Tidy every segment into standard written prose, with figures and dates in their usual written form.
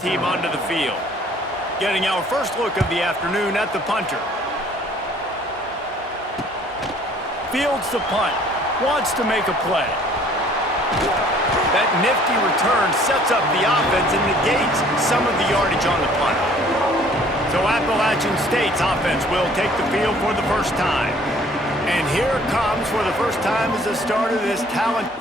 team onto the field. Getting our first look of the afternoon at the punter. Fields the punt. Wants to make a play. That nifty return sets up the offense and negates some of the yardage on the punt. So Appalachian State's offense will take the field for the first time. And here it comes for the first time as the start of this talent.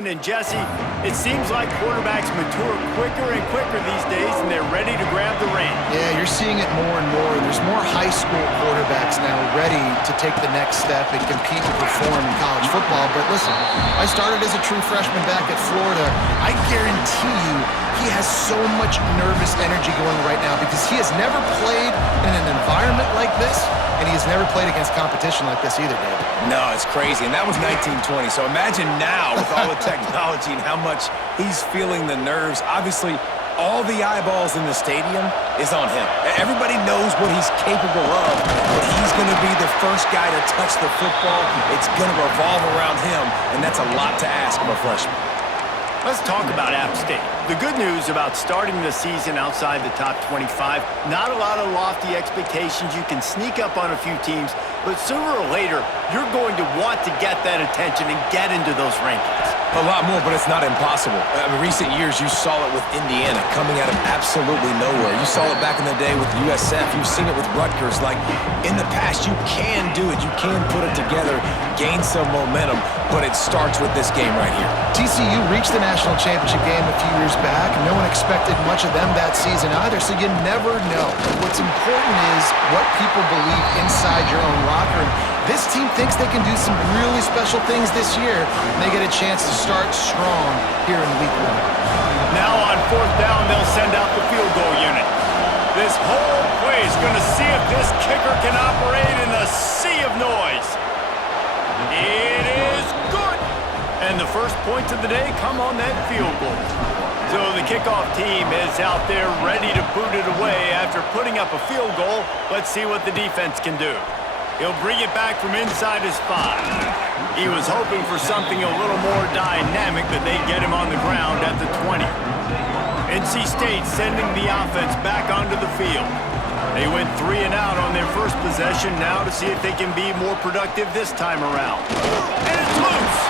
And Jesse, it seems like quarterbacks mature quicker and quicker these days, and they're ready to grab the reins. Yeah, you're seeing it more and more. There's more high school quarterbacks now ready to take the next step and compete and perform in college football. But listen, I started as a true freshman back at Florida. I guarantee you he has so much nervous energy going right now because he has never played in an environment like this, and he has never played against competition like this either, David. No, it's crazy, and that was 1920. So imagine now with all the technology and how much he's feeling the nerves. Obviously, all the eyeballs in the stadium is on him. Everybody knows what he's capable of, but he's going to be the first guy to touch the football. It's going to revolve around him, and that's a lot to ask of a freshman. Let's talk about App State. The good news about starting the season outside the top 25, not a lot of lofty expectations. You can sneak up on a few teams, but sooner or later, you're going to want to get that attention and get into those rankings. A lot more, but it's not impossible. In recent years, you saw it with Indiana coming out of absolutely nowhere. You saw it back in the day with USF. You've seen it with Rutgers. Like, in the past, you can do it. You can put it together, gain some momentum, but it starts with this game right here. TCU reached the national championship game a few years back. No one expected much of them that season either, so you never know. What's important is what people believe inside your own locker room. This team thinks they can do some really special things this year, and they get a chance to start strong here in week 1. Now on fourth down, they'll send out the field goal unit. This whole play is going to see if this kicker can operate in the sea of noise. It is good. And the first points of the day come on that field goal. So the kickoff team is out there ready to boot it away after putting up a field goal. Let's see what the defense can do. He'll bring it back from inside his 5. He was hoping for something a little more dynamic, but they get him on the ground at the 20. NC State sending the offense back onto the field. They went 3 and out on their first possession now to see if they can be more productive this time around. And it's loose!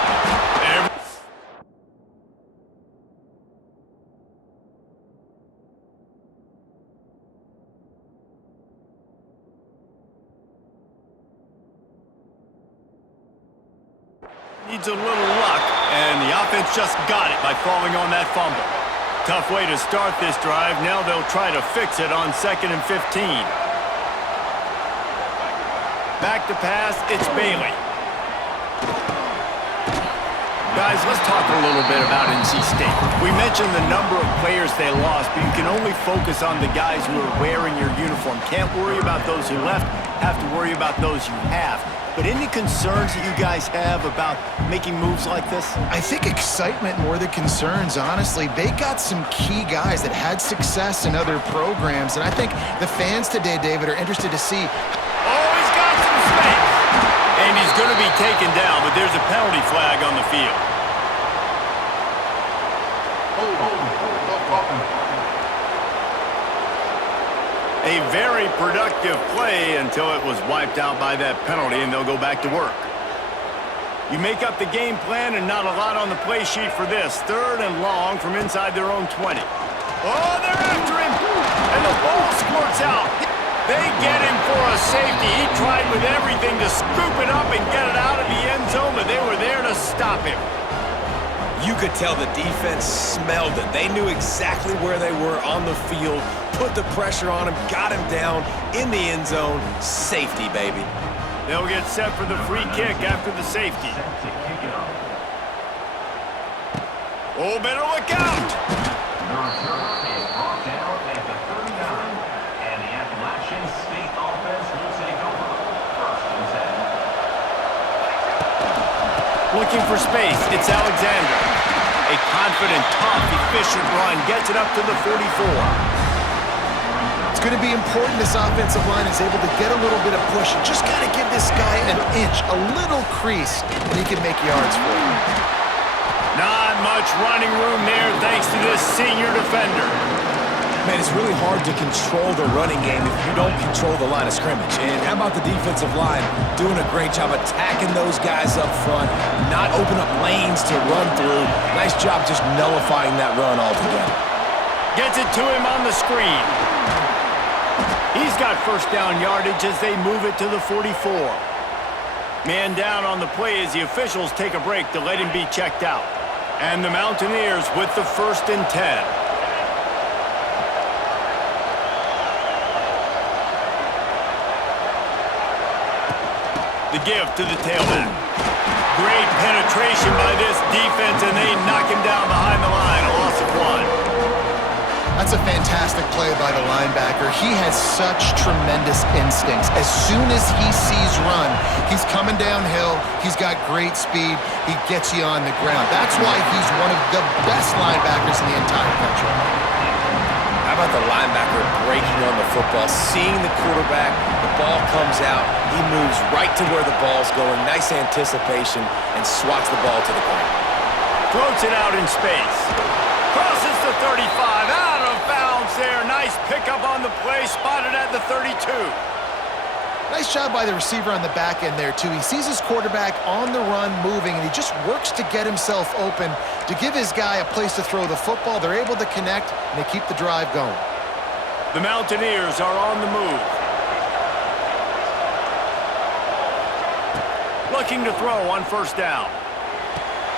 Needs a little luck, and the offense just got it by falling on that fumble. Tough way to start this drive. Now they'll try to fix it on 2nd and 15. Back to pass, it's Bailey. Guys, let's talk a little bit about NC State. We mentioned the number of players they lost, but you can only focus on the guys who are wearing your uniform. Can't worry about those who left, have to worry about those you have. But any concerns that you guys have about making moves like this? I think excitement more than concerns, honestly. They got some key guys that had success in other programs, and I think the fans today, David, are interested to see. Oh, he's got some space! And he's going to be taken down, but there's a penalty flag on the field. A very productive play until it was wiped out by that penalty, and they'll go back to work. You make up the game plan and not a lot on the play sheet for this. 3rd and long from inside their own 20. Oh, they're after him! And the ball squirts out. They get him for a safety. He tried with everything to scoop it up and get it out of the end zone, but they were there to stop him. You could tell the defense smelled it. They knew exactly where they were on the field, put the pressure on him, got him down in the end zone. Safety, baby. They'll get set for the free kick after the safety. Oh, better look out! The return is brought down at the 39, and the Appalachian State offense will take over. First and 10. Looking for space, it's Alexander. A confident, tough, efficient run gets it up to the 44. It's going to be important this offensive line is able to get a little bit of push. You just got to give this guy an inch, a little crease, and he can make yards for you. Not much running room there thanks to this senior defender. Man, it's really hard to control the running game if you don't control the line of scrimmage. And how about the defensive line doing a great job attacking those guys up front, not open up lanes to run through. Nice job just nullifying that run altogether. Gets it to him on the screen. He's got first down yardage as they move it to the 44. Man down on the play as the officials take a break to let him be checked out. And the Mountaineers with the 1st and 10. The give to the tailback. Great penetration by this defense, and they knock him down behind the line. A loss of 1. That's a fantastic play by the linebacker. He has such tremendous instincts. As soon as he sees run, he's coming downhill. He's got great speed. He gets you on the ground. That's why he's one of the best linebackers in the entire country. How about the linebacker breaking on the football, seeing the quarterback, the ball comes out, he moves right to where the ball's going, nice anticipation, and swats the ball to the ground. Floats it out in space. Crosses the 35, out of bounds there. Nice pickup on the play, spotted at the 32. Nice job by the receiver on the back end there, too. He sees his quarterback on the run moving, and he just works to get himself open to give his guy a place to throw the football. They're able to connect, and they keep the drive going. The Mountaineers are on the move. Looking to throw on first down.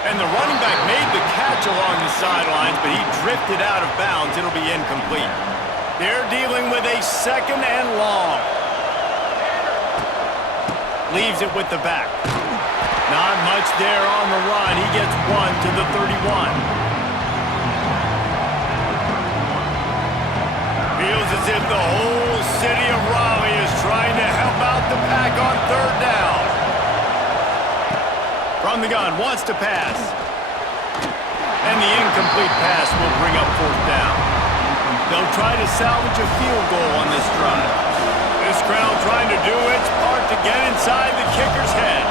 And the running back made the catch along the sidelines, but he drifted out of bounds. It'll be incomplete. They're dealing with a 2nd and long. Leaves it with the back. Not much there on the run. He gets 1 to the 31. Feels as if the whole city of Raleigh is trying to help out the pack on 3rd down. From the gun, wants to pass. And the incomplete pass will bring up 4th down. They'll try to salvage a field goal on this drive. This crowd trying to do its part to get inside the kicker's head.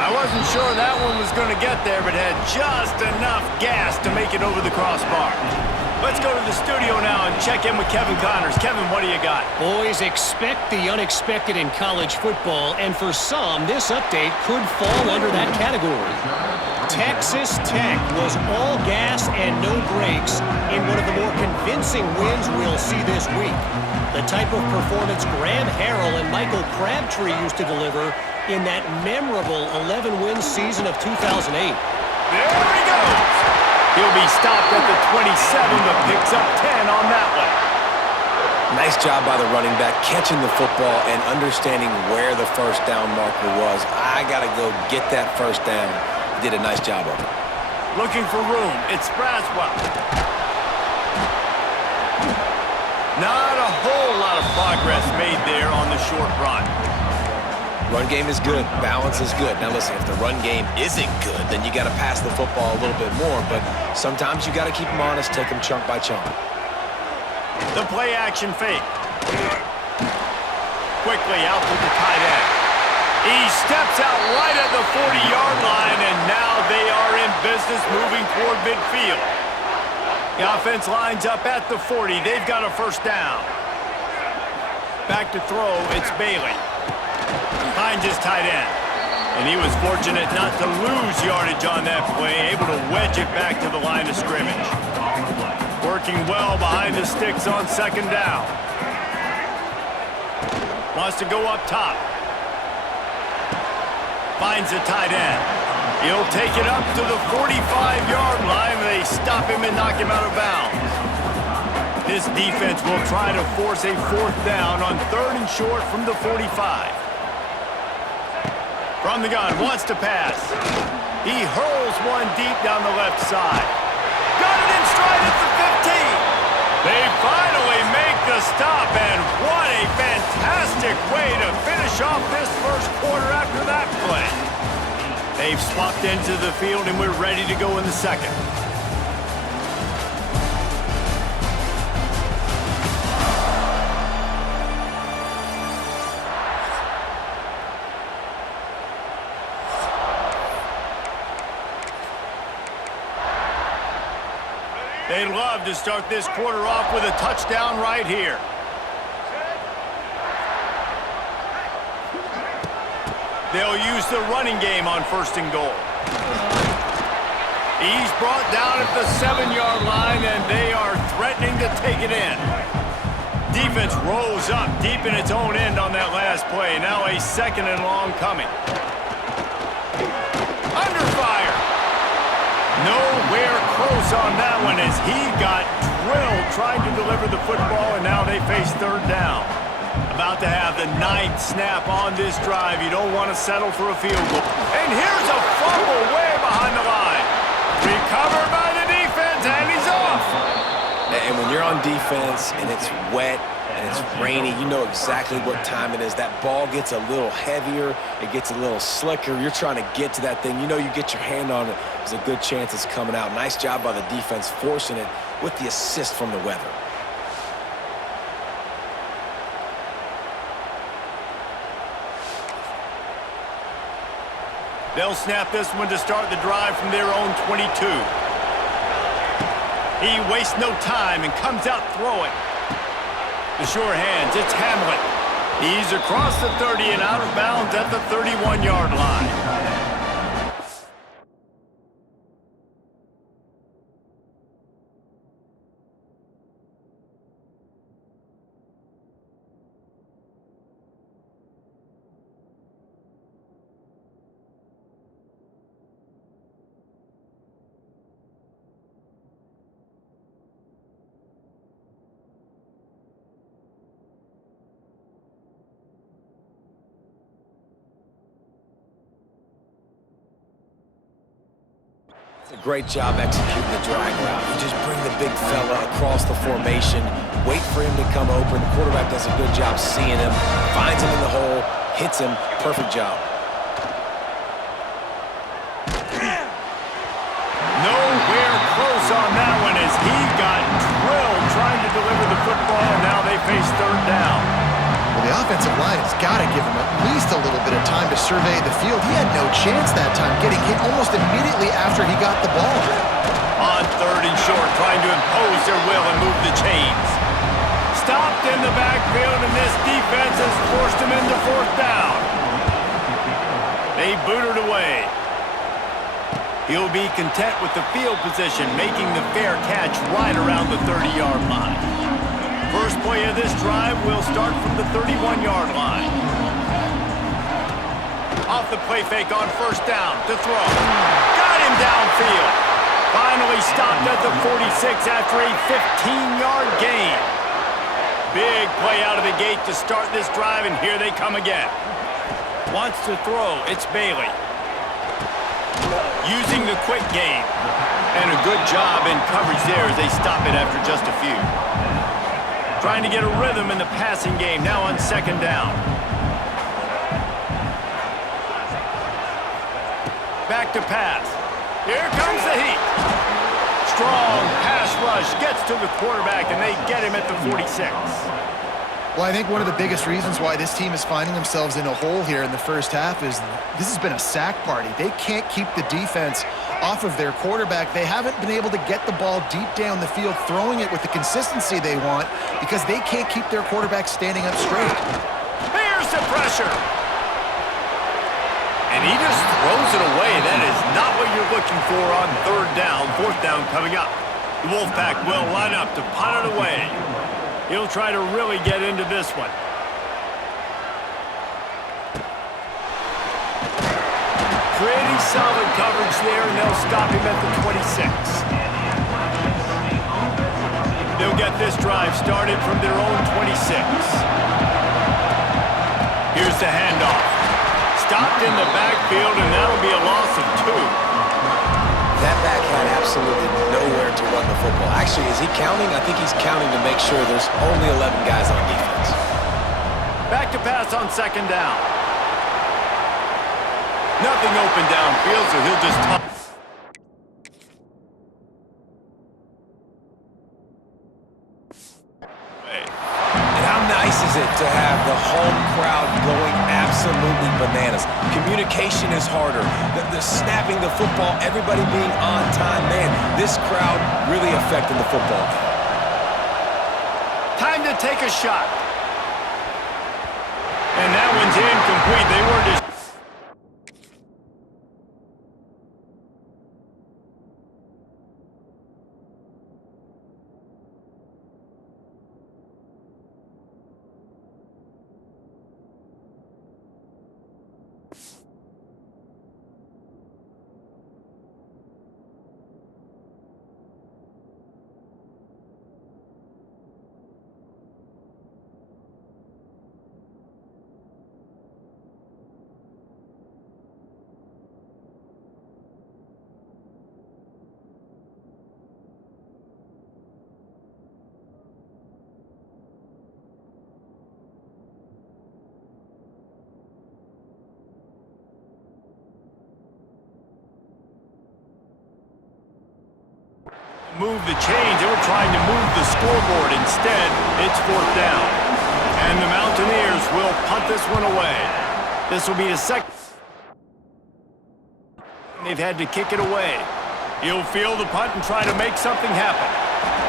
I wasn't sure that one was going to get there, but had just enough gas to make it over the crossbar. Let's go to the studio now and check in with Kevin Connors. Kevin, what do you got? Boys, expect the unexpected in college football, and for some, this update could fall under that category. Texas Tech was all gas and no brakes in one of the more convincing wins we'll see this week. The type of performance Graham Harrell and Michael Crabtree used to deliver in that memorable 11-win season of 2008. There he goes! He'll be stopped at the 27, but picks up 10 on that one. Nice job by the running back, catching the football and understanding where the first down marker was. I got to go get that first down. He did a nice job of it. Looking for room. It's Braswell. Not a whole lot of progress made there on the short run. Run game is good. Balance is good. Now listen, if the run game isn't good, then you got to pass the football a little bit more. But sometimes you got to keep them honest, take them chunk by chunk. The play action fake. Quickly out to the tight end. He steps out right at the 40-yard line, and now they are in business moving toward midfield. The offense lines up at the 40. They've got a first down. Back to throw, it's Bailey. Finds his tight end. And he was fortunate not to lose yardage on that play, able to wedge it back to the line of scrimmage. Working well behind the sticks on 2nd down. Wants to go up top. Finds the tight end. He'll take it up to the 45-yard line. They stop him and knock him out of bounds. This defense will try to force a fourth down on 3rd and short from the 45. From the gun, wants to pass. He hurls one deep down the left side. Got it in stride at the 15. They finally make the stop, and what a fantastic way to finish off this first quarter after that play. They've swapped into the field, and we're ready to go in the second. They'd love to start this quarter off with a touchdown right here. They'll use the running game on 1st and goal. He's brought down at the 7-yard line, and they are threatening to take it in. Defense rolls up deep in its own end on that last play. Now a 2nd and long coming. Under fire. Nowhere close on that one as he got drilled trying to deliver the football, and now they face 3rd down. About to have the 9th snap on this drive. You don't want to settle for a field goal. And here's a fumble way behind the line. Recovered by the defense, and he's off. And when you're on defense and it's wet and it's rainy, you know exactly what time it is. That ball gets a little heavier. It gets a little slicker. You're trying to get to that thing. You know you get your hand on it. There's a good chance it's coming out. Nice job by the defense forcing it with the assist from the weather. They'll snap this one to start the drive from their own 22. He wastes no time and comes out throwing. The sure hands, it's Hamlet. He's across the 30 and out of bounds at the 31-yard line. A great job executing the drag route. You just bring the big fella across the formation, wait for him to come open. The quarterback does a good job seeing him, finds him in the hole, hits him. Perfect job. Nowhere close on that one as he got drilled trying to deliver the football, and now they face 3rd down. Well, the offensive line has got to give him at least a little bit of time to survey the field. He had no chance that time, getting hit almost immediately after he got the ball. On 3rd and short, trying to impose their will and move the chains. Stopped in the backfield, and this defense has forced him into 4th down. They booted away. He'll be content with the field position, making the fair catch right around the 30-yard line. First play of this drive will start from the 31-yard line. Off the play fake on 1st down to throw. Got him downfield. Finally stopped at the 46 after a 15-yard gain. Big play out of the gate to start this drive, and here they come again. Wants to throw. It's Bailey. Using the quick game. And a good job in coverage there as they stop it after just a few. Trying to get a rhythm in the passing game, now on 2nd down. Back to pass. Here comes the heat. Strong pass rush gets to the quarterback, and they get him at the 46. Well, I think one of the biggest reasons why this team is finding themselves in a hole here in the first half is this has been a sack party. They can't keep the defense off of their quarterback. They haven't been able to get the ball deep down the field, throwing it with the consistency they want because they can't keep their quarterback standing up straight. Here's the pressure. And he just throws it away. That is not what you're looking for on 3rd down. 4th down coming up. The Wolfpack will line up to punt it away. He'll try to really get into this one. Pretty solid coverage there, and they'll stop him at the 26. They'll get this drive started from their own 26. Here's the handoff. Stopped in the backfield, and that'll be a loss of 2. That back had absolutely nowhere to run the football. Actually, is he counting? I think he's counting to make sure there's only 11 guys on defense. Back to pass on second down. Nothing open downfield, so he'll just toss. And how nice is it to have the home crowd going absolutely bananas? Communication is harder. The snapping the football, everybody being on time. Man, this crowd really affecting the football game. Time to take a shot. And that one's incomplete. They were just... move the chains. They were trying to move the scoreboard. Instead, it's 4th down. And the Mountaineers will punt this one away. This will be the second. They've had to kick it away. He'll field the punt and try to make something happen.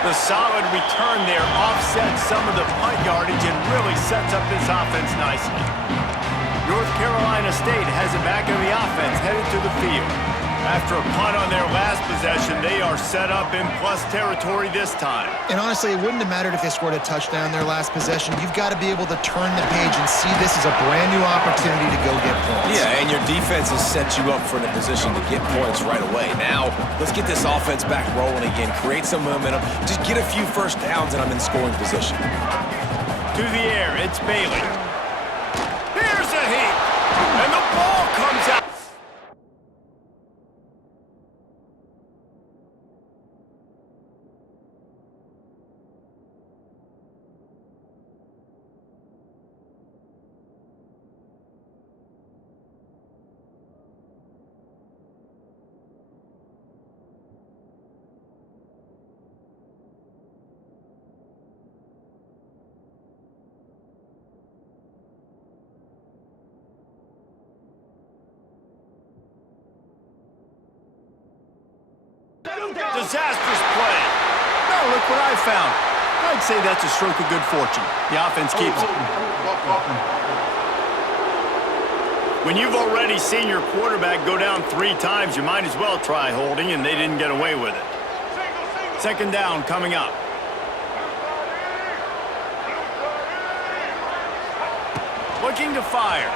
The solid return there offsets some of the punt yardage and really sets up this offense nicely. North Carolina State has it back in the offense headed to the field. After a punt on their last possession, they are set up in plus territory this time. And honestly, it wouldn't have mattered if they scored a touchdown their last possession. You've got to be able to turn the page and see this as a brand new opportunity to go get points. Yeah, and your defense has set you up for the position to get points right away. Now, let's get this offense back rolling again, create some momentum, just get a few first downs, and I'm in scoring position. To the air, it's Bailey. Here's a heat, and the ball comes out. Disastrous play. Now look what I found. I'd say that's a stroke of good fortune. The offense keeps it. When you've already seen your quarterback go down 3 times, you might as well try holding, and they didn't get away with it. Second down coming up. Looking to fire.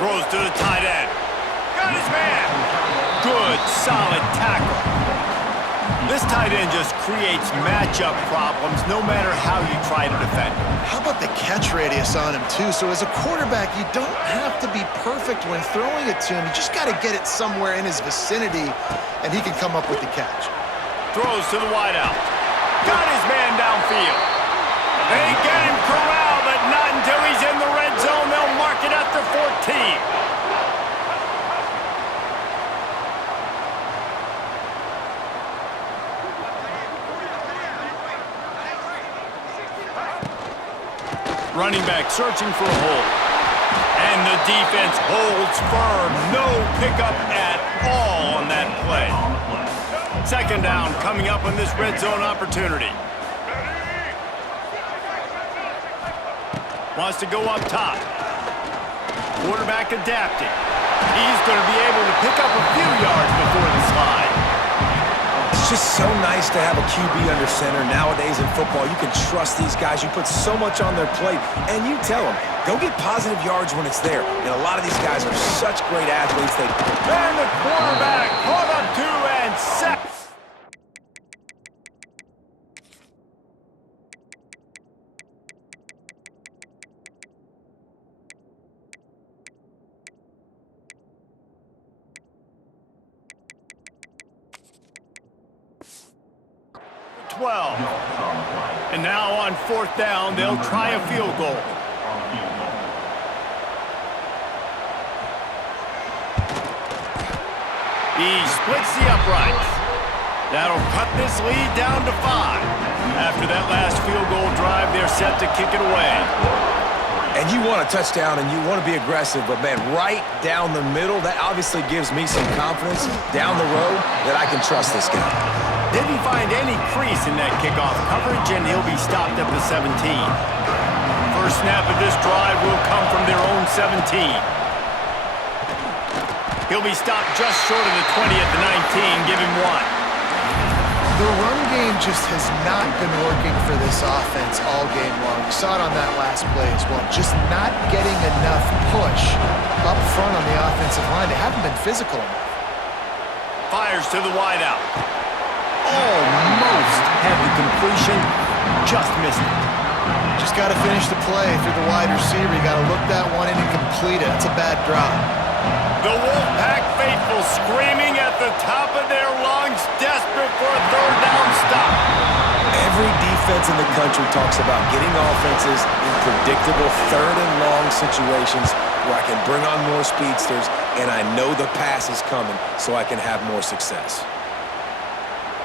Throws to the tight end. Got his man. Good, solid tackle. This tight end just creates matchup problems no matter how you try to defend him. How about the catch radius on him, too? So as a quarterback, you don't have to be perfect when throwing it to him. You just got to get it somewhere in his vicinity, and he can come up with the catch. Throws to the wideout. Got his man downfield. They get him corralled, but not until he's in the red zone. They'll mark it at the 14. Running back searching for a hole. And the defense holds firm. No pickup at all on that play. Second down coming up on this red zone opportunity. Wants to go up top. Quarterback adapting. He's going to be able to pick up a few yards before the slide. It's just so nice to have a QB under center. Nowadays in football, you can trust these guys. You put so much on their plate, and you tell them, go get positive yards when it's there. And a lot of these guys are such great athletes. And the quarterback caught up 2 and 7. well. And now on 4th down, they'll try a field goal. He splits the uprights. That'll cut this lead down to 5. After that last field goal drive, they're set to kick it away. And you want a touchdown and you want to be aggressive, but man, right down the middle, that obviously gives me some confidence down the road that I can trust this guy. Didn't find any crease in that kickoff coverage, and he'll be stopped at the 17. First snap of this drive will come from their own 17. He'll be stopped just short of the 20 at the 19. Give him 1. The run game just has not been working for this offense all game long. We saw it on that last play as well. Just not getting enough push up front on the offensive line. They haven't been physical enough. Fires to the wideout. Almost had the completion, just missed it. Just got to finish the play through the wide receiver. You got to look that one in and complete it. That's a bad drop. The Wolfpack faithful screaming at the top of their lungs, desperate for a 3rd down stop. Every defense in the country talks about getting offenses in predictable 3rd and long situations where I can bring on more speedsters and I know the pass is coming so I can have more success.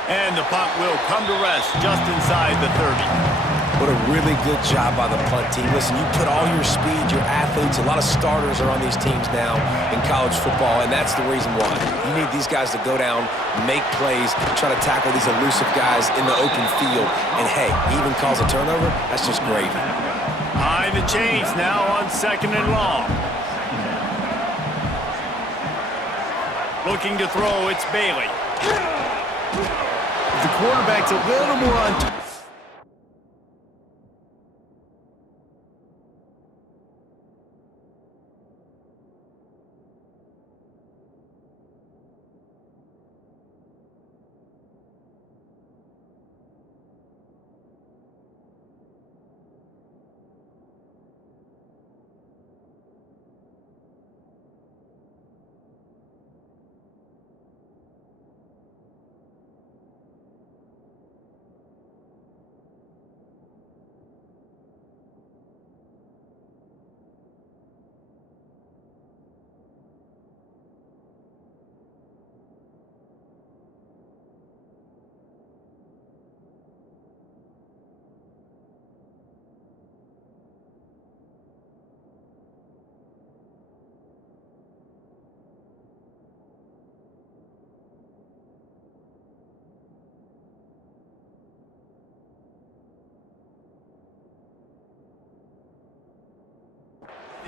And the punt will come to rest just inside the 30. What a really good job by the punt team. Listen, you put all your speed, your athletes, a lot of starters are on these teams now in college football, and that's the reason why. You need these guys to go down, make plays, try to tackle these elusive guys in the open field. And hey, he even calls a turnover. That's just gravy. High the chains now on 2nd and long. Looking to throw, it's Bailey. The quarterback's a little more on.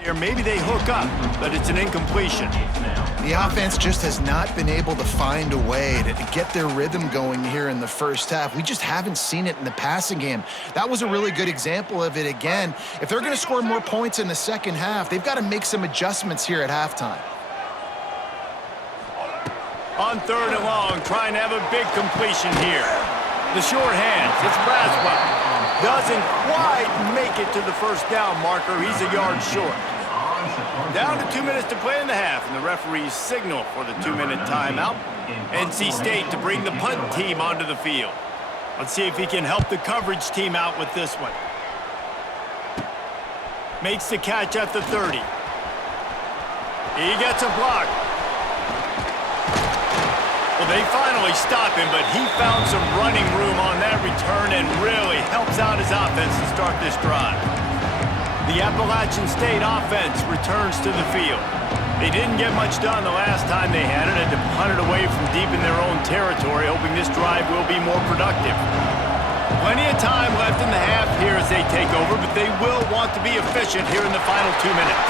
Or maybe they hook up, but it's an incompletion. The offense just has not been able to find a way to get their rhythm going here in the first half. We just haven't seen it in the passing game. That was a really good example of it again. If they're going to score more points in the second half, they've got to make some adjustments here at halftime. On 3rd and long, trying to have a big completion here. The short hands, it's Braswell. Doesn't quite make it to the 1st down marker. He's a yard short. Down to 2 minutes to play in the half, and the referees signal for the 2-minute timeout. NC State to bring the punt team onto the field. Let's see if he can help the coverage team out with this one. Makes the catch at the 30. He gets a block. Well, they finally stop him, but he found some running room on that return and really helps out his offense to start this drive. The Appalachian State offense returns to the field. They didn't get much done the last time they had it, and to punt it away from deep in their own territory, hoping this drive will be more productive. Plenty of time left in the half here as they take over, but they will want to be efficient here in the final 2 minutes.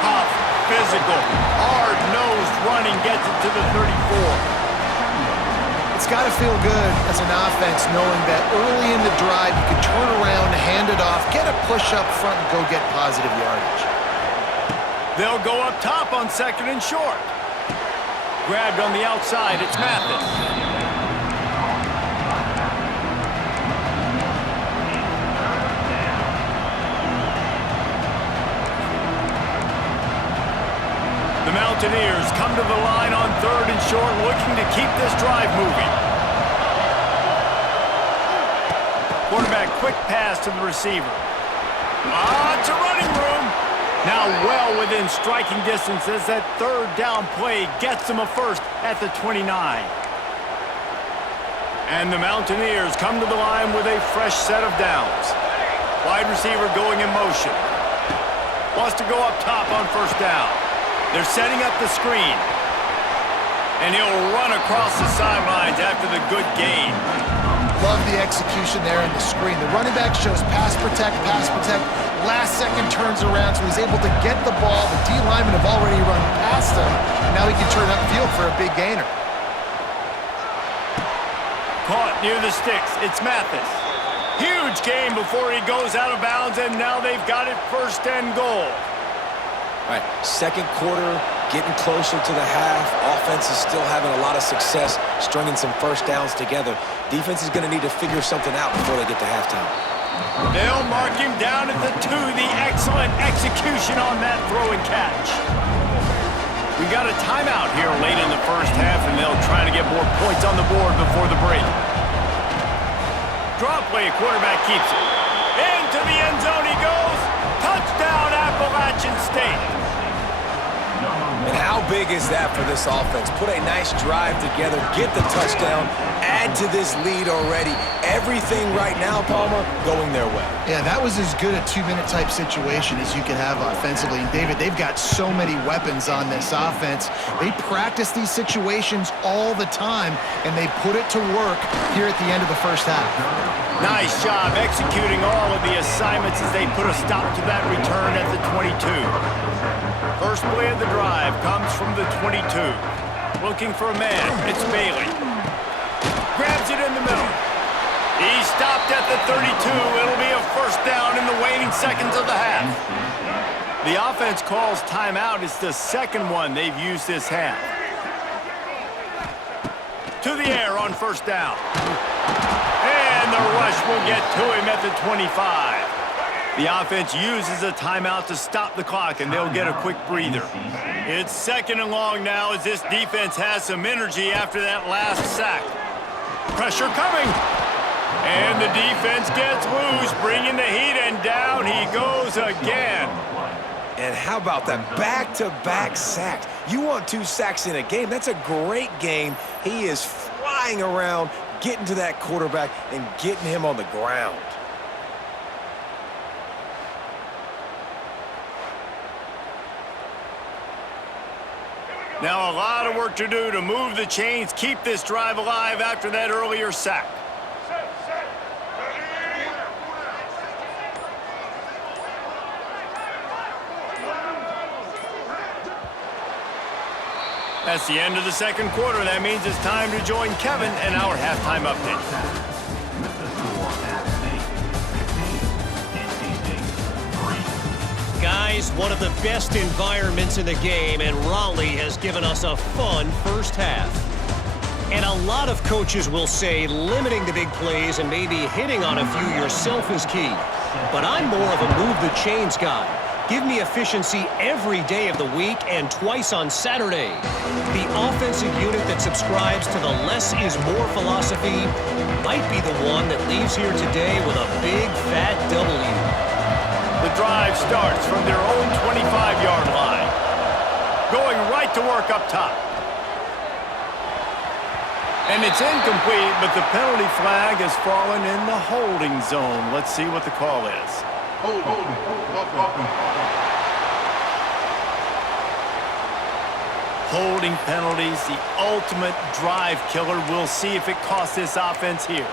Tough, physical, hard-nosed running gets it to the 34. It's got to feel good as an offense knowing that early in the drive you can turn around, hand it off, get a push up front, and go get positive yardage. They'll go up top on 2nd and short. Grabbed on the outside, it's Mathis. The Mountaineers come to the line on 3rd and short, looking to keep this drive moving. Quarterback quick pass to the receiver. It's a running room. Now well within striking distance as that third down play gets them a first at the 29. And the Mountaineers come to the line with a fresh set of downs. Wide receiver going in motion. Wants to go up top on first down. They're setting up the screen. And he'll run across the sidelines after the good gain. Love the execution there in the screen. The running back shows pass protect, last second turns around, so he's able to get the ball. The D linemen have already run past him. Now he can turn upfield for a big gainer. Caught near the sticks. It's Mathis. Huge gain before he goes out of bounds, and now they've got it first and goal. All right, second quarter, getting closer to the half. Offense is still having a lot of success stringing some first downs together. Defense is going to need to figure something out before they get to halftime. They'll mark him down at the 2. The excellent execution on that throw and catch. We got a timeout here late in the first half, and they'll try to get more points on the board before the break. Draw play, quarterback keeps it. Into the end zone he goes. Touchdown, Appalachian State. And how big is that for this offense? Put a nice drive together, get the touchdown, add to this lead already. Everything right now, Palmer, going their way. Yeah, that was as good a 2-minute type situation as you can have offensively. And David, they've got so many weapons on this offense. They practice these situations all the time, and they put it to work here at the end of the first half. Nice job executing all of the assignments as they put a stop to that return at the 22. First play of the drive comes from the 22. Looking for a man. It's Bailey. Grabs it in the middle. He stopped at the 32. It'll be a first down in the waning seconds of the half. The offense calls timeout. It's the second one they've used this half. To the air on first down. And the rush will get to him at the 25. The offense uses a timeout to stop the clock, and they'll get a quick breather. It's second and long now as this defense has some energy after that last sack. Pressure coming. And the defense gets loose, bringing the heat, and down he goes again. And how about that back-to-back sacks? You want 2 sacks in a game. That's a great game. He is flying around, getting to that quarterback and getting him on the ground. Now a lot of work to do to move the chains, keep this drive alive after that earlier sack. That's the end of the second quarter. That means it's time to join Kevin in our halftime update. Guys, one of the best environments in the game, and Raleigh has given us a fun first half. And a lot of coaches will say limiting the big plays and maybe hitting on a few yourself is key. But I'm more of a move the chains guy. Give me efficiency every day of the week and twice on Saturday. The offensive unit that subscribes to the less is more philosophy might be the one that leaves here today with a big fat W. The drive starts from their own 25-yard line. Going right to work up top. And it's incomplete, but the penalty flag has fallen in the holding zone. Let's see what the call is. Holding penalties, the ultimate drive killer. We'll see if it costs this offense here.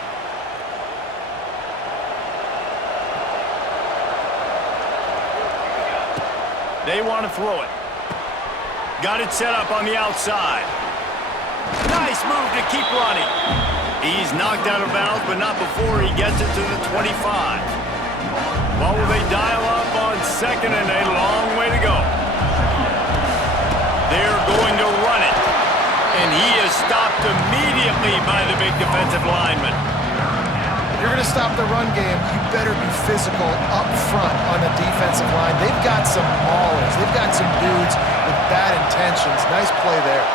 They want to throw it. Got it set up on the outside. Nice move to keep running. He's knocked out of bounds, but not before he gets it to the 25. Well, will they dial up on second and a long way to go? They're going to run it. And he is stopped immediately by the big defensive lineman. If you're going to stop the run game, you better be physical up front on the defensive line. They've got some maulers. They've got some dudes with bad intentions. Nice play there.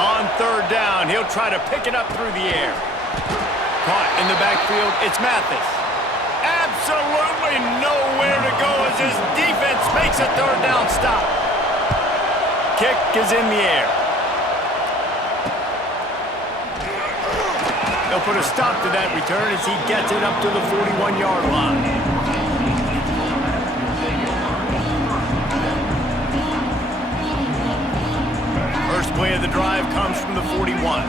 On third down, run. He'll try to pick it up through the air. Caught in the backfield, it's Mathis. Absolutely nowhere to go as his defense makes a third down stop. Kick is in the air. They'll put a stop to that return as he gets it up to the 41-yard line. First play of the drive comes from the 41.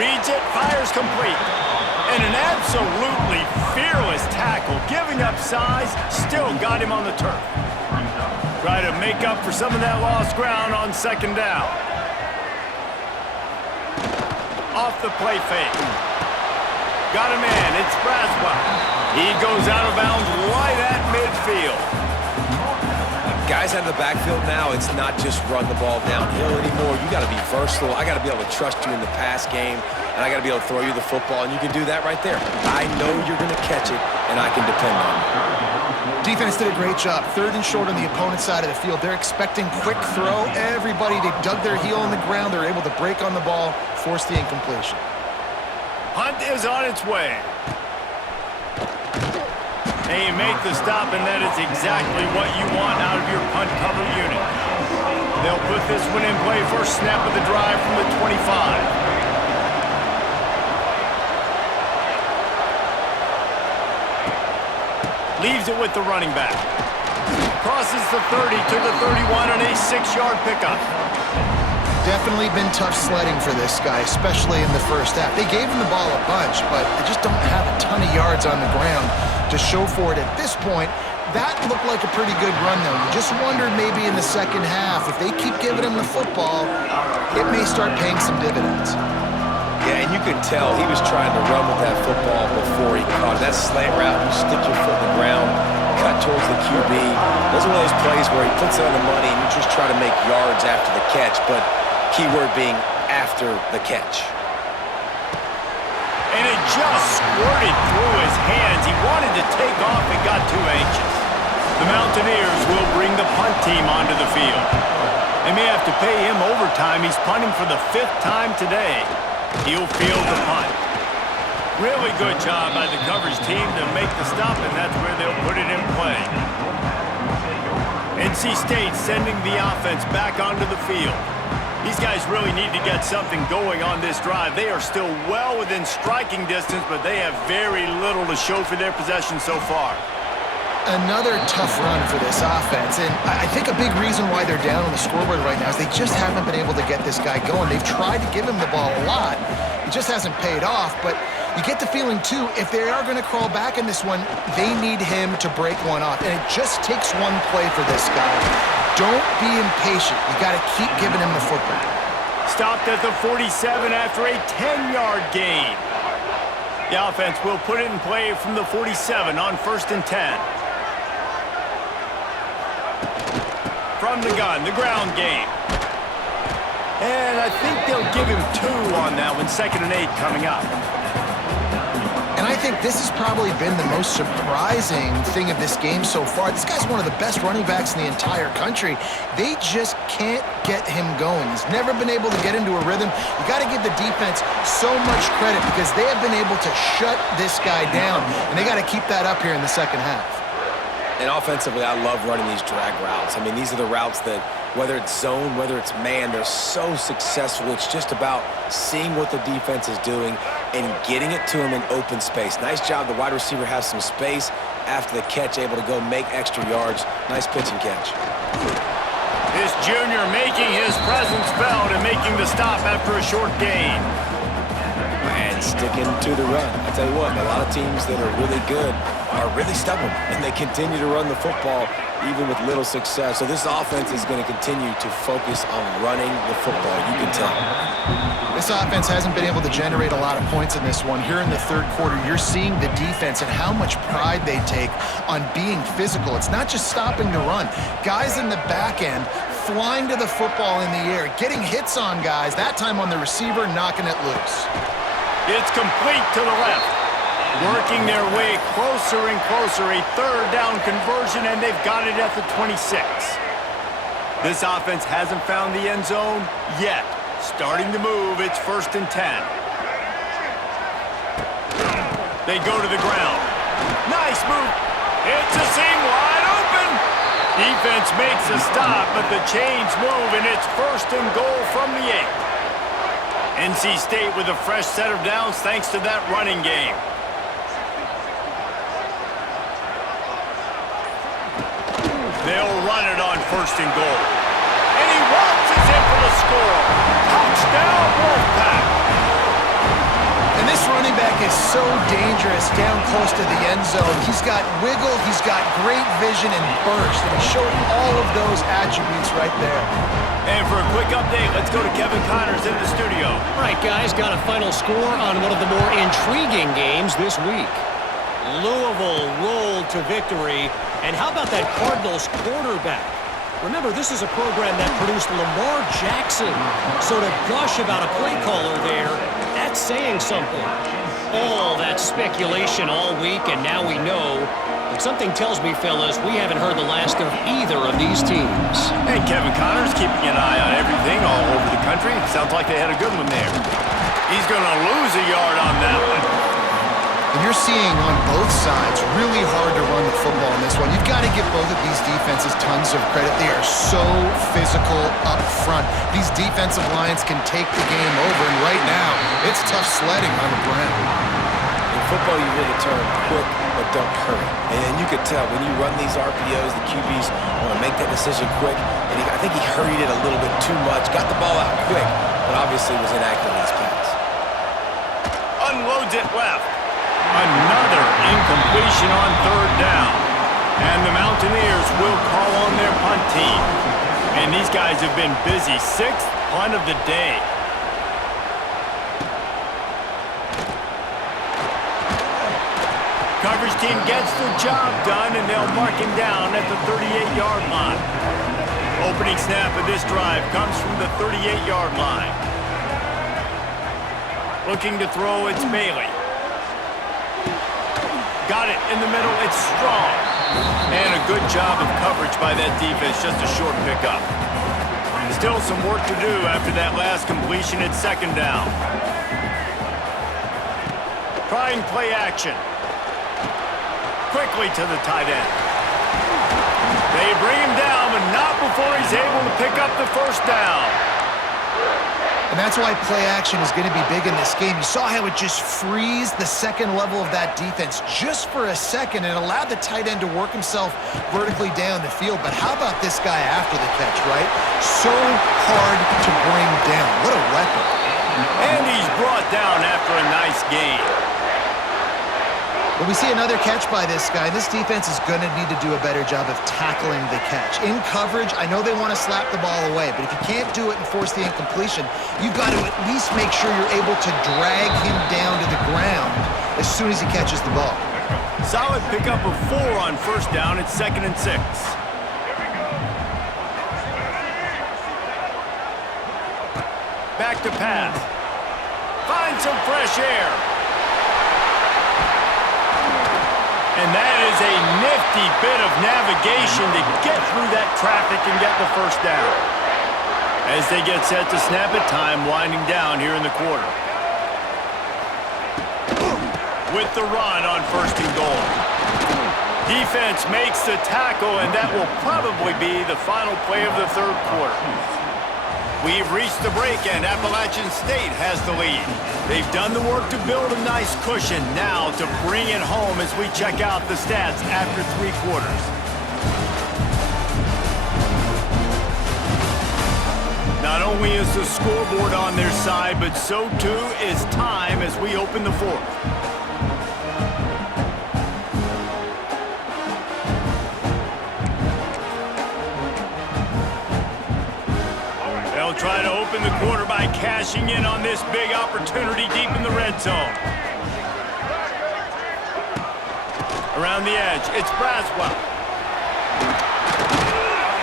Reads it, fires complete. And an absolutely fearless tackle, giving up size, still got him on the turf. Try to make up for some of that lost ground on second down. Off the play fake. Got a man, it's Braswell. He goes out of bounds right at midfield. Guys out of the backfield now, it's not just run the ball downhill anymore. You got to be versatile. I got to be able to trust you in the pass game, and I got to be able to throw you the football, and you can do that right there. I know you're going to catch it, and I can depend on you. Defense did a great job. Third and short on the opponent's side of the field. They're expecting quick throw. Everybody, they dug their heel in the ground. They're able to break on the ball, force the incompletion. Hunt is on its way. They make the stop, and that is exactly what you want out of your punt cover unit. They'll put this one in play first snap of the drive from the 25. Leaves it with the running back. Crosses the 30 to the 31 on a 6-yard pickup. Definitely been tough sledding for this guy, especially in the first half. They gave him the ball a bunch, but they just don't have a ton of yards on the ground to show for it at this point. That looked like a pretty good run, though. You just wondered maybe in the second half, if they keep giving him the football, it may start paying some dividends. Yeah, and you could tell he was trying to run with that football before he caught it. That slant route, you stick your foot in the ground, cut towards the QB. Those are one of those plays where he puts it on the money and you just try to make yards after the catch, but keyword being after the catch. And it just squirted through his hands. He wanted to take off and got too anxious. The Mountaineers will bring the punt team onto the field. They may have to pay him overtime. He's punting for the 5th time today. He'll field the punt. Really good job by the coverage team to make the stop, and that's where they'll put it in play. NC State sending the offense back onto the field. These guys really need to get something going on this drive. They are still well within striking distance, but they have very little to show for their possession so far. Another tough run for this offense, and I think a big reason why they're down on the scoreboard right now is they just haven't been able to get this guy going. They've tried to give him the ball a lot. It just hasn't paid off, but you get the feeling, too, if they are going to crawl back in this one, they need him to break one off, and it just takes one play for this guy. Don't be impatient. You got to keep giving him the football. Stopped at the 47 after a 10-yard gain. The offense will put it in play from the 47 on 1st and 10. From the gun, the ground game. And I think they'll give him 2 on that one, 2nd and 8 coming up. And I think this has probably been the most surprising thing of this game so far. This guy's one of the best running backs in the entire country. They just can't get him going. He's never been able to get into a rhythm. You got to give the defense so much credit because they have been able to shut this guy down, and they got to keep that up here in the second half. And offensively, I love running these drag routes. I mean, these are the routes that, whether it's zone, whether it's man, they're so successful. It's just about seeing what the defense is doing and getting it to him in open space. Nice job. The wide receiver has some space after the catch, able to go make extra yards. Nice pitch and catch. This junior making his presence felt and making the stop after a short gain. And sticking to the run. I tell you what, a lot of teams that are really good are really stubborn, and they continue to run the football even with little success. So this offense is going to continue to focus on running the football, you can tell. This offense hasn't been able to generate a lot of points in this one. Here in the third quarter, you're seeing the defense and how much pride they take on being physical. It's not just stopping the run. Guys in the back end flying to the football in the air, getting hits on guys, that time on the receiver, knocking it loose. It's complete to the left. Working their way closer and closer, a third down conversion, and they've got it at the 26. This offense hasn't found the end zone yet. Starting to move, it's 1st and 10. They go to the ground. Nice move. It's a seam wide open. Defense makes a stop, but the chains move, and it's 1st and goal from the 8. NC State with a fresh set of downs thanks to that running game. They'll run it on 1st and goal. And he waltzes in for the score. Touchdown, Wolfpack. And this running back is so dangerous down close to the end zone. He's got wiggle, he's got great vision and burst, and he's showing all of those attributes right there. And for a quick update, let's go to Kevin Connors in the studio. All right, guys, got a final score on one of the more intriguing games this week. Louisville rolled to victory. And how about that Cardinals quarterback? Remember, this is a program that produced Lamar Jackson. So to gush about a play caller there, that's saying something. All that speculation all week, and now we know. But something tells me, fellas, we haven't heard the last of either of these teams. And Kevin Connors keeping an eye on everything all over the country. Sounds like they had a good one there. He's going to lose a yard on that one. And you're seeing on both sides really hard to run the football in this one. You've got to give both of these defenses tons of credit. They are so physical up front. These defensive lines can take the game over, and right now, it's tough sledding on the ground. In football, you really turn quick, but don't hurry. And you could tell when you run these RPOs, the QBs want to make that decision quick. And I think he hurried it a little bit too much, got the ball out quick, but obviously was inaccurate in his pass. Unloads it left. Another incompletion on 3rd down. And the Mountaineers will call on their punt team. And these guys have been busy. 6th punt of the day. Coverage team gets the job done, and they'll mark him down at the 38-yard line. Opening snap of this drive comes from the 38-yard line. Looking to throw, it's Bailey. Got it in the middle, it's strong. And a good job of coverage by that defense, just a short pickup. Still some work to do after that last completion at 2nd down. Trying play action. Quickly to the tight end. They bring him down, but not before he's able to pick up the 1st down. And that's why play action is going to be big in this game. You saw how it just freezed the second level of that defense just for a second and allowed the tight end to work himself vertically down the field. But how about this guy after the catch, right? So hard to bring down. What a weapon. And he's brought down after a nice gain. But we see another catch by this guy. This defense is going to need to do a better job of tackling the catch. In coverage, I know they want to slap the ball away, but if you can't do it and force the incompletion, you've got to at least make sure you're able to drag him down to the ground as soon as he catches the ball. Solid pickup of 4 on 1st down. It's 2nd and 6. Back to pass. Find some fresh air. And that is a nifty bit of navigation to get through that traffic and get the 1st down. As they get set to snap it, time winding down here in the quarter. With the run on 1st and goal. Defense makes the tackle, and that will probably be the final play of the 3rd quarter. We've reached the break, and Appalachian State has the lead. They've done the work to build a nice cushion. Now to bring it home as we check out the stats after 3 quarters. Not only is the scoreboard on their side, but so too is time as we open the 4th. Try to open the quarter by cashing in on this big opportunity deep in the red zone. Around the edge, it's Braswell.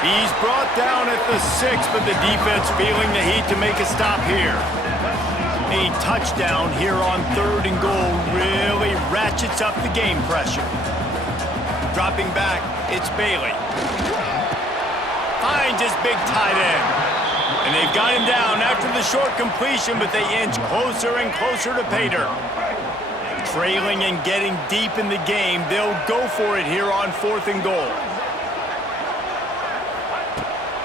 He's brought down at the 6, but the defense feeling the heat to make a stop here. A touchdown here on 3rd and goal really ratchets up the game pressure. Dropping back, it's Bailey. Finds his big tight end. And they've got him down after the short completion, but they inch closer and closer to pay dirt. Trailing and getting deep in the game, they'll go for it here on 4th and goal.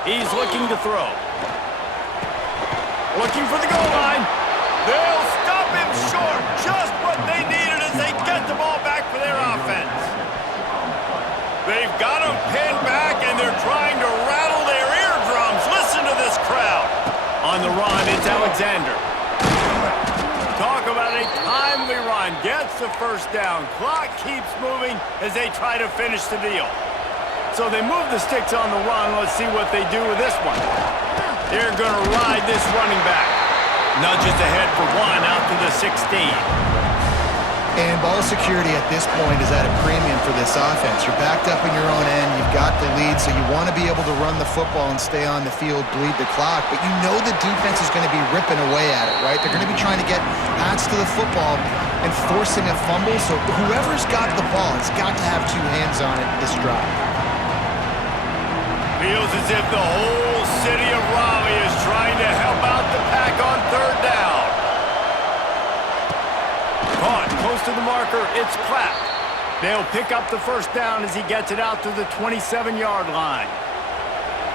He's looking to throw. Looking for the goal line. They'll stop him short. Just what they needed as they get the ball back for their offense. They've got him pinned back, and they're trying to rattle their eardrums. Listen to this crowd. On the run, it's Alexander. Talk about a timely run. Gets the first down. Clock keeps moving as they try to finish the deal. So they move the sticks on the run. Let's see what they do with this one. They're going to ride this running back. Nudges ahead for 1 out to the 16. And ball security at this point is at a premium for this offense. You're backed up in your own end. You've got the lead, so you want to be able to run the football and stay on the field, bleed the clock. But you know the defense is going to be ripping away at it, right? They're going to be trying to get hats to the football and forcing a fumble. So whoever's got the ball has got to have 2 hands on it this drive. Feels as if the whole city of Raleigh is trying to help out the pack on 3rd down. Caught close to the marker, it's Platt. They'll pick up the first down as he gets it out to the 27-yard line.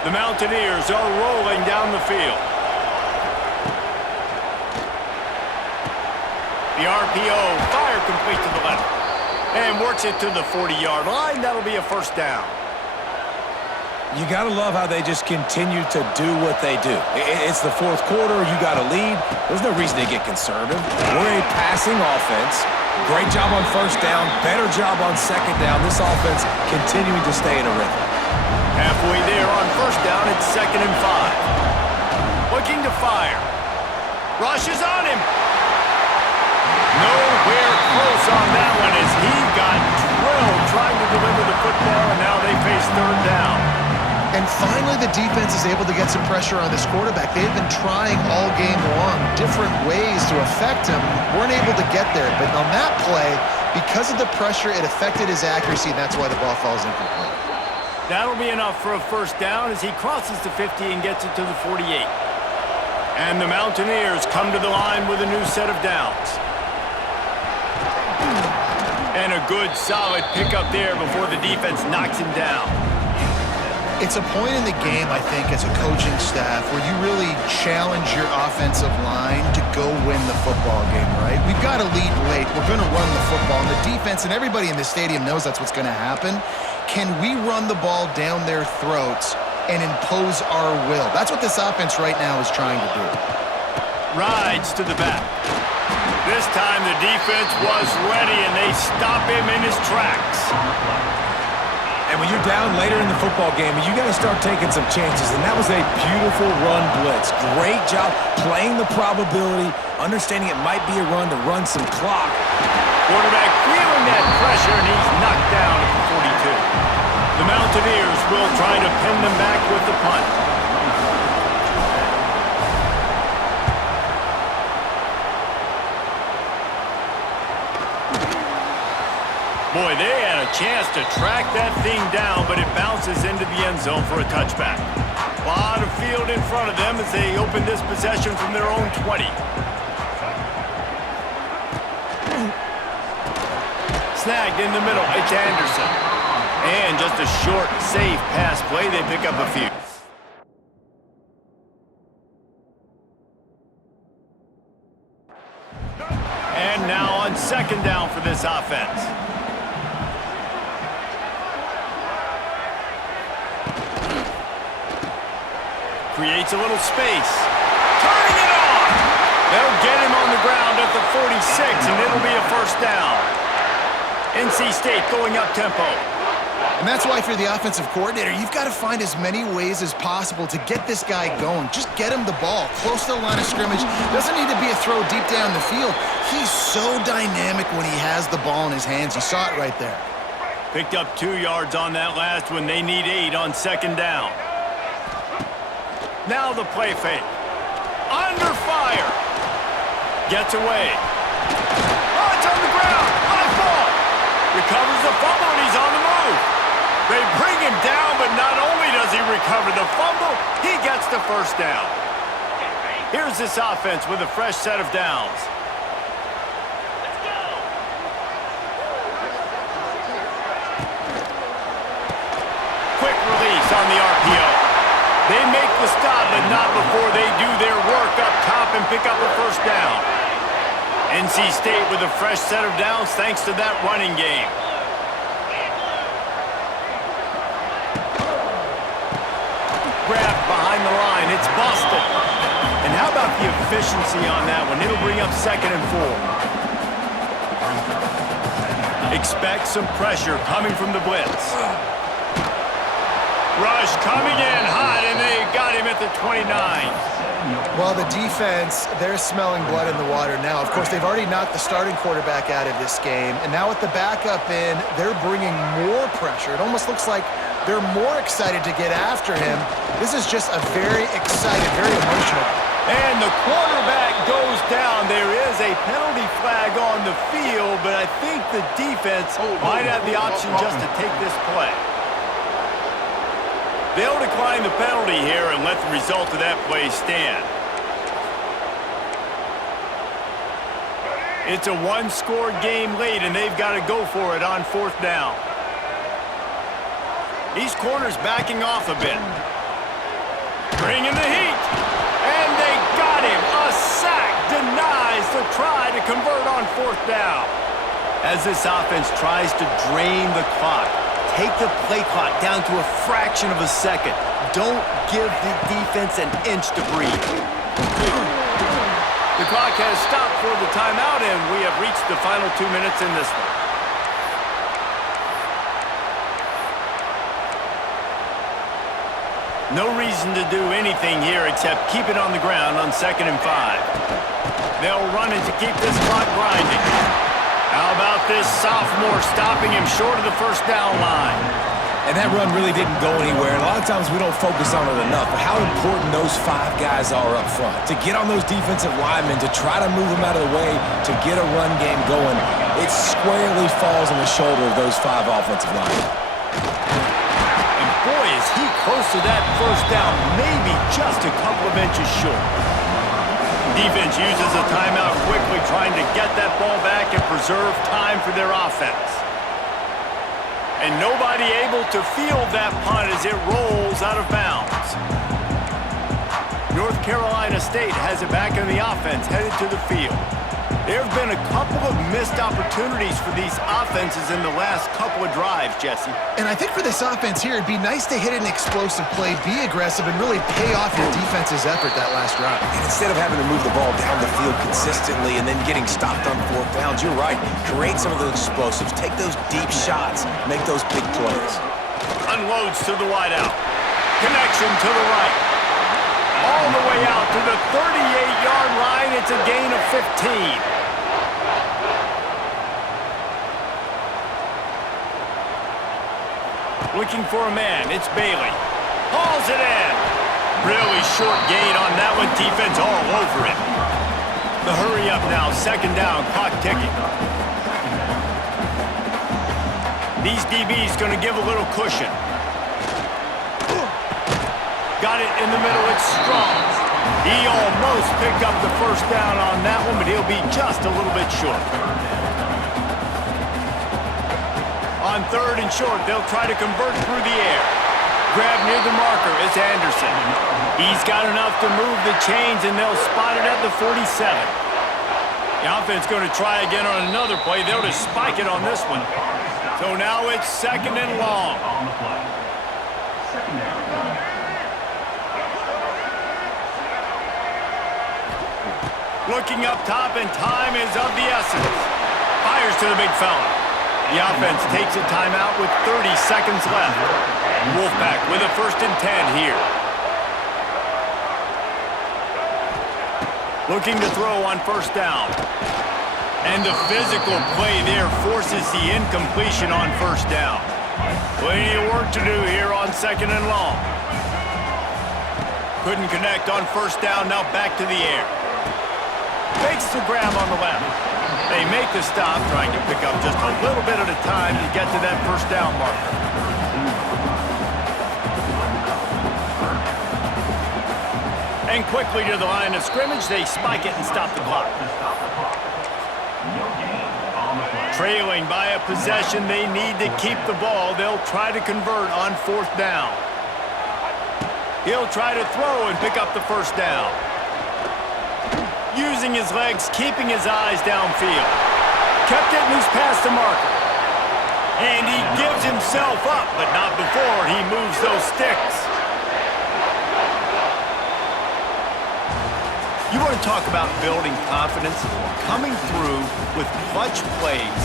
The Mountaineers are rolling down the field. The RPO, fire complete to the left. And works it to the 40-yard line. That'll be a first down. You got to love how they just continue to do what they do. It's the 4th quarter. You got a lead. There's no reason to get conservative. We're a passing offense. Great job on 1st down. Better job on 2nd down. This offense continuing to stay in a rhythm. Halfway there on 1st down, it's 2nd and 5. Looking to fire. Rushes on him. Nowhere close on that one as he got drilled trying to deliver the football, and now they face 3rd down. And finally, the defense is able to get some pressure on this quarterback. They've been trying all game long different ways to affect him. Weren't able to get there. But on that play, because of the pressure, it affected his accuracy, and that's why the ball falls incomplete. That'll be enough for a first down as he crosses the 50 and gets it to the 48. And the Mountaineers come to the line with a new set of downs. And a good, solid pickup there before the defense knocks him down. It's a point in the game, I think, as a coaching staff where you really challenge your offensive line to go win the football game, right? We've got to lead late. We're going to run the football. And the defense and everybody in the stadium knows that's what's going to happen. Can we run the ball down their throats and impose our will? That's what this offense right now is trying to do. Rides to the back. This time the defense was ready, and they stop him in his tracks. And when you're down later in the football game, you got to start taking some chances. And that was a beautiful run blitz. Great job playing the probability, understanding it might be a run to run some clock. Quarterback feeling that pressure, and he's knocked down at the 42. The Mountaineers will try to pin them back with the punt. Boy, they had a chance to track that thing down, but it bounces into the end zone for a touchback. A lot of field in front of them as they open this possession from their own 20. Snagged in the middle, it's Anderson. And just a short, safe pass play, they pick up a few. And now on 2nd down for this offense. Creates a little space. Turning it on! They'll get him on the ground at the 46, and it'll be a first down. NC State going up-tempo. And that's why if you're the offensive coordinator, you've got to find as many ways as possible to get this guy going. Just get him the ball close to the line of scrimmage. Doesn't need to be a throw deep down the field. He's so dynamic when he has the ball in his hands. You saw it right there. Picked up 2 yards on that last one. They need 8 on 2nd down. Now the play fake. Under fire. Gets away. Oh, it's on the ground. High ball. Recovers the fumble, and he's on the move. They bring him down, but not only does he recover the fumble, he gets the first down. Here's this offense with a fresh set of downs. Quick release on the RPO. They make the stop, but not before they do their work up top and pick up a first down. NC State with a fresh set of downs thanks to that running game. Grabbed behind the line. It's busted. And how about the efficiency on that one? It'll bring up 2nd and 4. Expect some pressure coming from the blitz. Rush coming in hot, and they got him at the 29. Well, the defense, they're smelling blood in the water now. Of course, they've already knocked the starting quarterback out of this game, and now with the backup in, they're bringing more pressure. It almost looks like they're more excited to get after him. This is just a very excited, very emotional. And the quarterback goes down. There is a penalty flag on the field, but I think the defense might have the option just to take this play. They'll decline the penalty here and let the result of that play stand. It's a one-score game late, and they've got to go for it on 4th down. These corners backing off a bit. Bringing the heat. And they got him. A sack denies the try to convert on 4th down. As this offense tries to drain the clock, take the play clock down to a fraction of a second. Don't give the defense an inch to breathe. The clock has stopped for the timeout, and we have reached the final 2 minutes in this one. No reason to do anything here except keep it on the ground on 2nd and 5. They'll run it to keep this clock grinding. How about this sophomore stopping him short of the first down line? And that run really didn't go anywhere. And a lot of times we don't focus on it enough, but how important those 5 guys are up front. To get on those defensive linemen, to try to move them out of the way, to get a run game going, it squarely falls on the shoulder of those 5 offensive linemen. And boy, is he close to that first down, maybe just a couple of inches short. Defense uses a timeout quickly, trying to get that ball back and preserve time for their offense. And nobody able to field that punt as it rolls out of bounds. North Carolina State has it back in the offense, headed to the field. There have been a couple of missed opportunities for these offenses in the last couple of drives, Jesse. And I think for this offense here, it'd be nice to hit an explosive play, be aggressive, and really pay off your defense's effort that last drive. And instead of having to move the ball down the field consistently and then getting stopped on 4th downs, you're right. Create some of those explosives. Take those deep shots. Make those big plays. Unloads to the wideout. Connection to the right. All the way out to the 38-yard line. It's a gain of 15. Looking for a man. It's Bailey. Hauls it in. Really short gain on that one. Defense all over it. The hurry up now. 2nd down. Clock ticking. These DBs going to give a little cushion. Got it in the middle. It's strong. He almost picked up the first down on that one, but he'll be just a little bit short. On 3rd and short, they'll try to convert through the air. Grab near the marker is Anderson. He's got enough to move the chains, and they'll spot it at the 47. The offense going to try again on another play. They'll just spike it on this one. So now it's 2nd and long. On the play. 2nd down. Looking up top, and time is of the essence. Fires to the big fella. The offense takes a timeout with 30 seconds left. Wolfpack with a 1st and 10 here. Looking to throw on 1st down. And the physical play there forces the incompletion on 1st down. Plenty of work to do here on 2nd and long. Couldn't connect on 1st down, now back to the air. They makes the grab on the left. They make the stop, trying to pick up just a little bit at a time to get to that first down marker. And quickly to the line of scrimmage, they spike it and stop the clock. Trailing by a possession, they need to keep the ball. They'll try to convert on fourth down. He'll try to throw and pick up the first down. Using his legs, keeping his eyes downfield. Kept it loose past the marker. And he gives himself up, but not before he moves those sticks. You want to talk about building confidence? Coming through with clutch plays,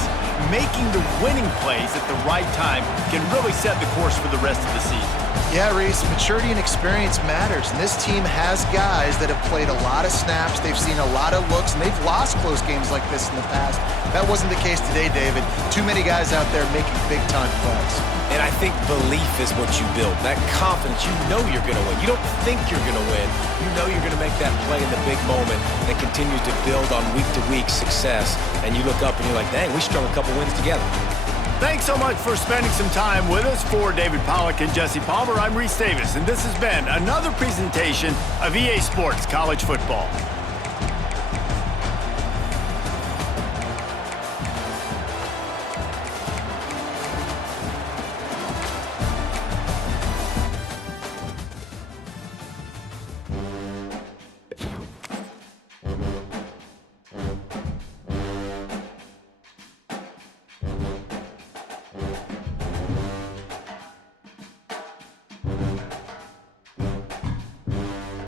making the winning plays at the right time can really set the course for the rest of the season. Yeah, Reese, maturity and experience matters, and this team has guys that have played a lot of snaps, they've seen a lot of looks, and they've lost close games like this in the past. That wasn't the case today, David. Too many guys out there making big-time plays. And I think belief is what you build. That confidence, you know you're going to win. You don't think you're going to win. You know you're going to make that play in the big moment that continues to build on week-to-week success. And you look up and you're like, dang, we strung a couple wins together. Thanks so much for spending some time with us. For David Pollack and Jesse Palmer, I'm Reese Davis, and this has been another presentation of EA Sports College Football.